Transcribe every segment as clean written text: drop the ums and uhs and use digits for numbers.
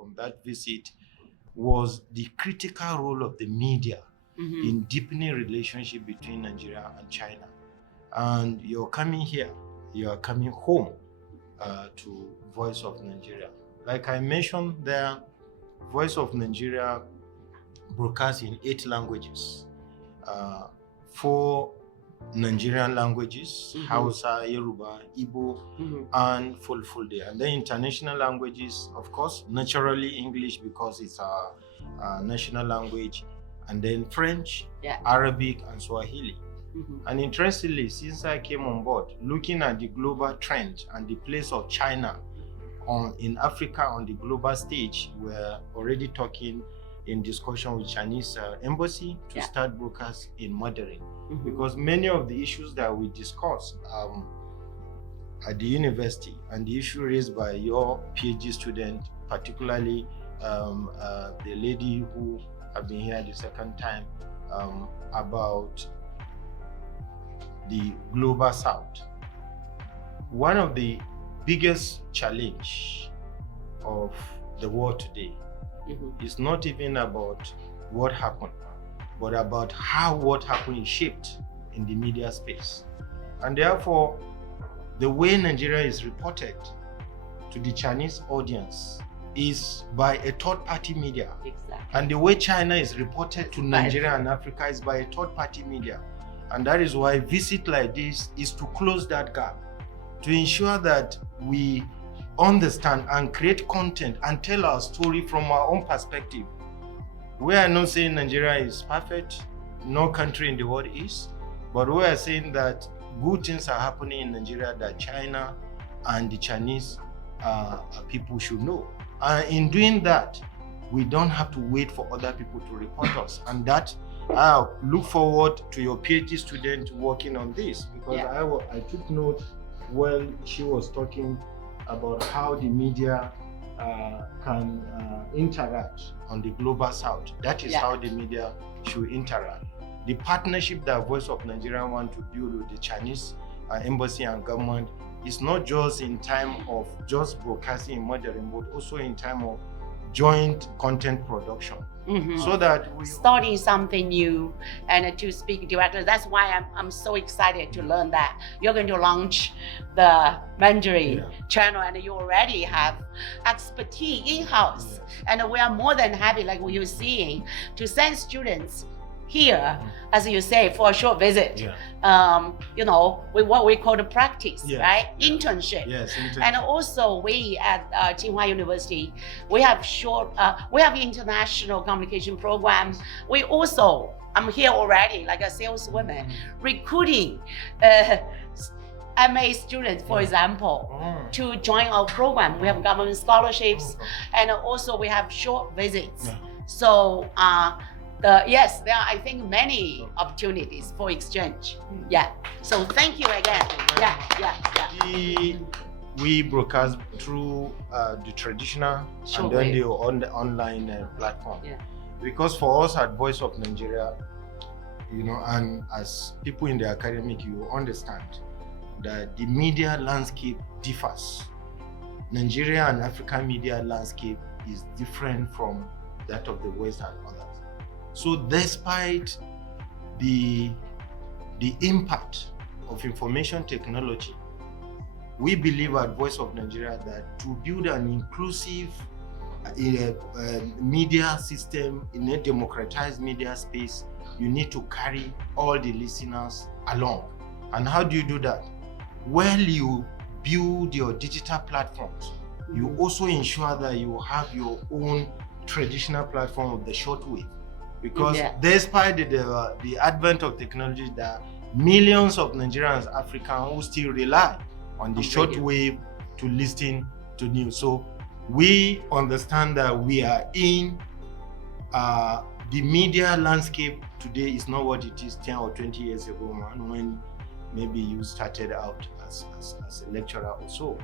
from that visit was the critical role of the media in deepening relationship between Nigeria and China. And you're coming here, you are coming home to Voice of Nigeria. Like I mentioned there, Voice of Nigeria broadcasts in 8 languages. 4 Nigerian languages, Hausa, Yoruba, Igbo, and Fulfulde. And then international languages, of course, naturally English because it's our national language, and then French, Arabic, and Swahili. And interestingly, since I came on board, looking at the global trend and the place of China in Africa on the global stage, we're already talking in discussion with Chinese embassy to start broadcast in Mandarin, because many of the issues that we discuss at the university and the issue raised by your PhD student, particularly the lady who have been here the second time, about the global south. One of the biggest challenge of the world today is not even about what happened, but about how what happened is shaped in the media space. And therefore, the way Nigeria is reported to the Chinese audience is by a third-party media. Exactly. And the way China is reported to Nigeria and Africa is by a third-party media. And that is why visit like this is to close that gap, to ensure that we understand and create content and tell our story from our own perspective. We are not saying Nigeria is perfect, no country in the world is, but we are saying that good things are happening in Nigeria that China and the Chinese people should know. In doing that, we don't have to wait for other people to report us. And that, I look forward to your PhD student working on this, because I took note while she was talking about how the media can interact on the global south. That is how the media should interact. The partnership that Voice of Nigeria want to build with the Chinese embassy and government is not just in time of just broadcasting in Mandarin, but also in time of joint content production, so that we starting something new and to speak directly. That's why I'm so excited to learn that you're going to launch the Mandarin channel, and you already have expertise in-house. And we are more than happy, like we are seeing, to send students here, as you say, for a short visit. You know, with what we call the practice, right? Internship. Internship. And also we at Tsinghua University, we have we have international communication program. We also, I'm here already, like a saleswoman, recruiting MA students, for example, to join our program. We have government scholarships, and also we have short visits. So, there are, I think, many opportunities for exchange. So thank you again. We broadcast through the traditional and then the online platform. Because for us at Voice of Nigeria, you know, and as people in the academic, you understand that the media landscape differs. Nigeria and African media landscape is different from that of the West and others. So despite the impact of information technology, we believe at Voice of Nigeria that to build an inclusive media system in a democratized media space, you need to carry all the listeners along. And how do you do that? Well, you build your digital platforms. You also ensure that you have your own traditional platform of the shortwave. Because despite the advent of technology, there are millions of Nigerians, Africans who still rely on the shortwave to listen to news. So we understand that we are in the media landscape today is not what it is 10 or 20 years ago, man, when maybe you started out as a lecturer or so.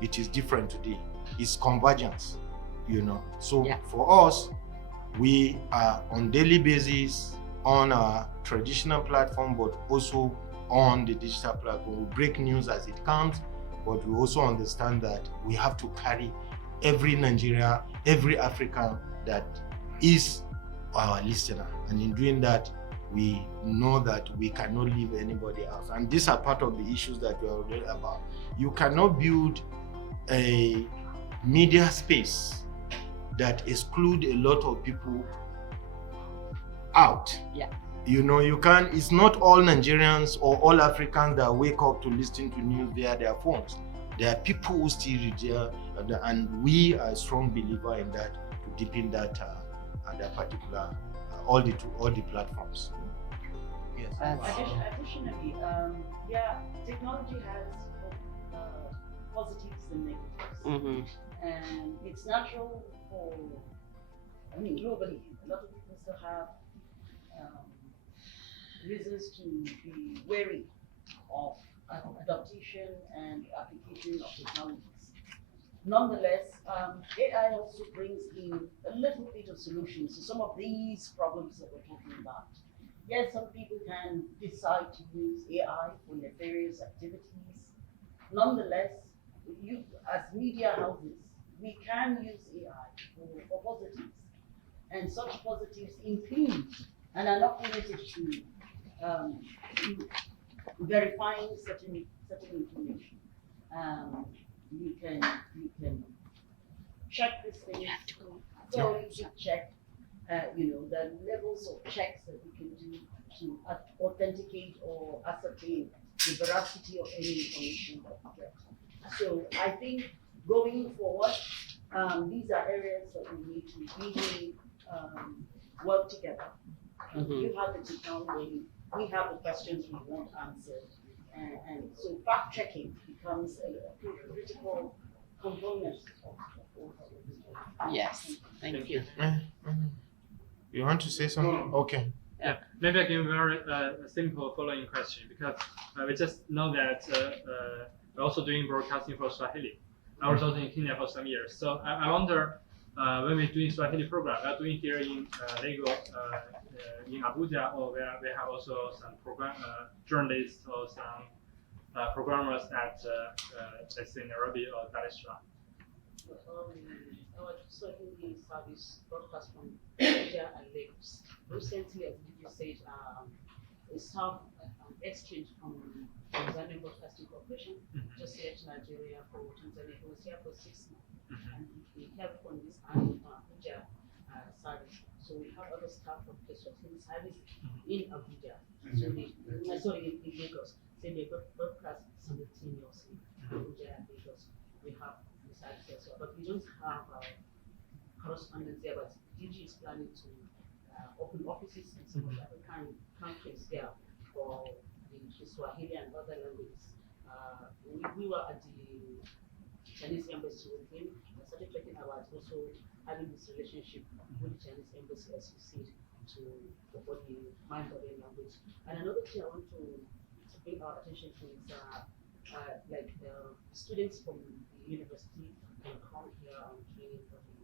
It is different today. It's convergence, you know. So for us, we are on daily basis on our traditional platform, but also on the digital platform. We break news as it comes, but we also understand that we have to carry every Nigeria, every African that is our listener. And in doing that, we know that we cannot leave anybody else. And these are part of the issues that we are already about. You cannot build a media space that exclude a lot of people out. Yeah. You know, you can't, it's not all Nigerians or all Africans that wake up to listen to news via their phones. There are people who still read there, and we are a strong believer in that, to deepen that that particular all the platforms. Yes. Additionally, technology has positives and negatives, and it's natural for, globally, a lot of people still have reasons to be wary of adaptation and application of technologies. Nonetheless, AI also brings in a little bit of solutions to some of these problems that we're talking about. Yes, some people can decide to use AI for nefarious activities. Nonetheless, you, as media houses, we can use AI for positives. And such positives include, and are not limited to, verifying certain information. You can check this thing. So you should check, the levels of checks that we can do to authenticate or ascertain the veracity of any information that we get. So I think going forward, these are areas that we need to really work together. You have the technology, we have the questions we want answered, and so fact checking becomes a critical component of all of this. Yes, thank you. You want to say something? Okay. Yeah, maybe I give a very simple following question, because we just know that we're also doing broadcasting for Swahili. I was also in Kenya for some years, so I wonder, when we're doing Swahili program, we're doing here in Lagos, in Abuja, or where we have also some journalists or some programmers at, let's say, Nairobi or Dar es Salaam. Our Swahili service broadcast from Abuja and Lagos. Recently, as you said, a staff exchange from Tanzania Broadcasting Corporation just here to Nigeria for Tanzania. He was here for 6 months, and he helped on this Abuja service. So we have other staff from the Swahili service in Abuja. So in Lagos. So they broadcast simultaneously in Abuja and Lagos. We have the service as well, but we don't have correspondence there. But DG is planning to open offices in some of the African countries there for the Swahili and other languages. We were at the Chinese embassy with him and started talking about also having this relationship with the Chinese embassy, as you said, for the mind-body language. And another thing I want to bring our attention to is students from the university can come here and train for the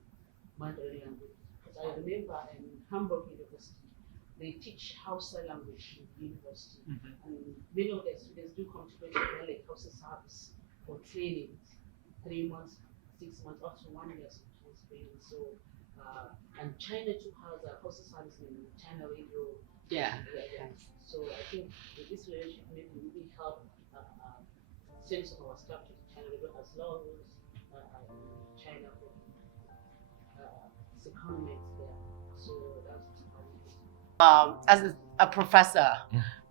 mind-body language. Because I remember in Hamburg University, they teach Hausa language in the university, and many of the students do come to like Hausa service for training, 3 months, 6 months, up to 1 year sometimes training. So, and China too has a Hausa service in China radio. Yeah. So I think with this relationship, maybe we will help send some of our staff to China radio as long as China secondments there. So that's As a professor,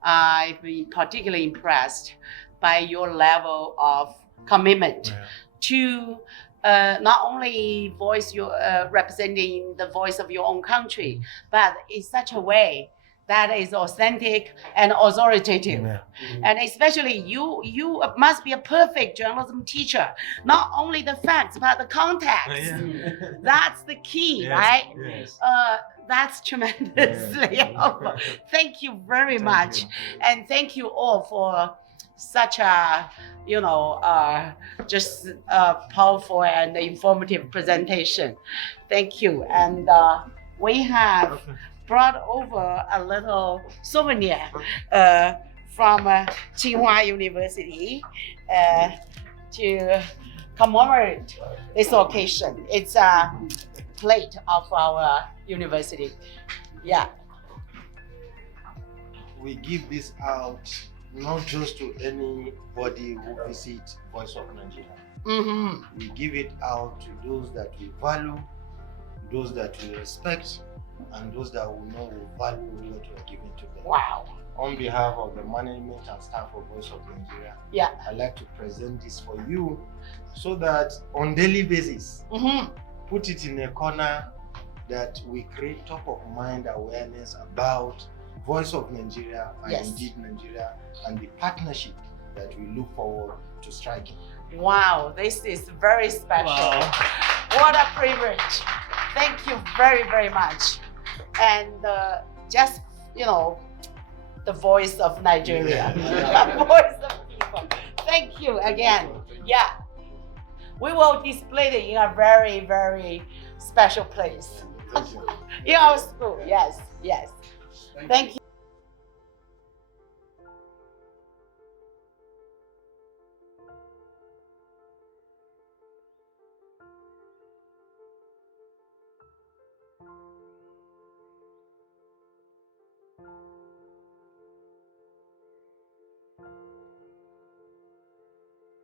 I've been particularly impressed by your level of commitment to not only representing the voice of your own country, but in such a way that is authentic and authoritative. And especially you must be a perfect journalism teacher. Not only the facts, but the context. That's the key, right? Yes. That's tremendously helpful. Thank you very much. And thank you all for such a, just powerful and informative presentation. Thank you. And we have brought over a little souvenir from Tsinghua University to commemorate this occasion. It's a plate of our university. Yeah. We give this out not just to anybody who visits Voice of Nigeria. Mm-hmm. We give it out to those that we value, those that we respect, and those that we know will value what we are giving to them. Wow. On behalf of the management and staff of Voice of Nigeria, Yeah. I'd like to present this for you so that on daily basis, Mm-hmm. put it in a corner that we create top of mind awareness about Voice of Nigeria and Yes. indeed Nigeria and the partnership that we look forward to striking. Wow, this is very special. Wow. What a privilege. Thank you very, very much. And just, the voice of Nigeria, the voice of people. Thank you again. Yeah. We will display it in a very, very special place. Thank you. In our school, yes, yes. Thank you.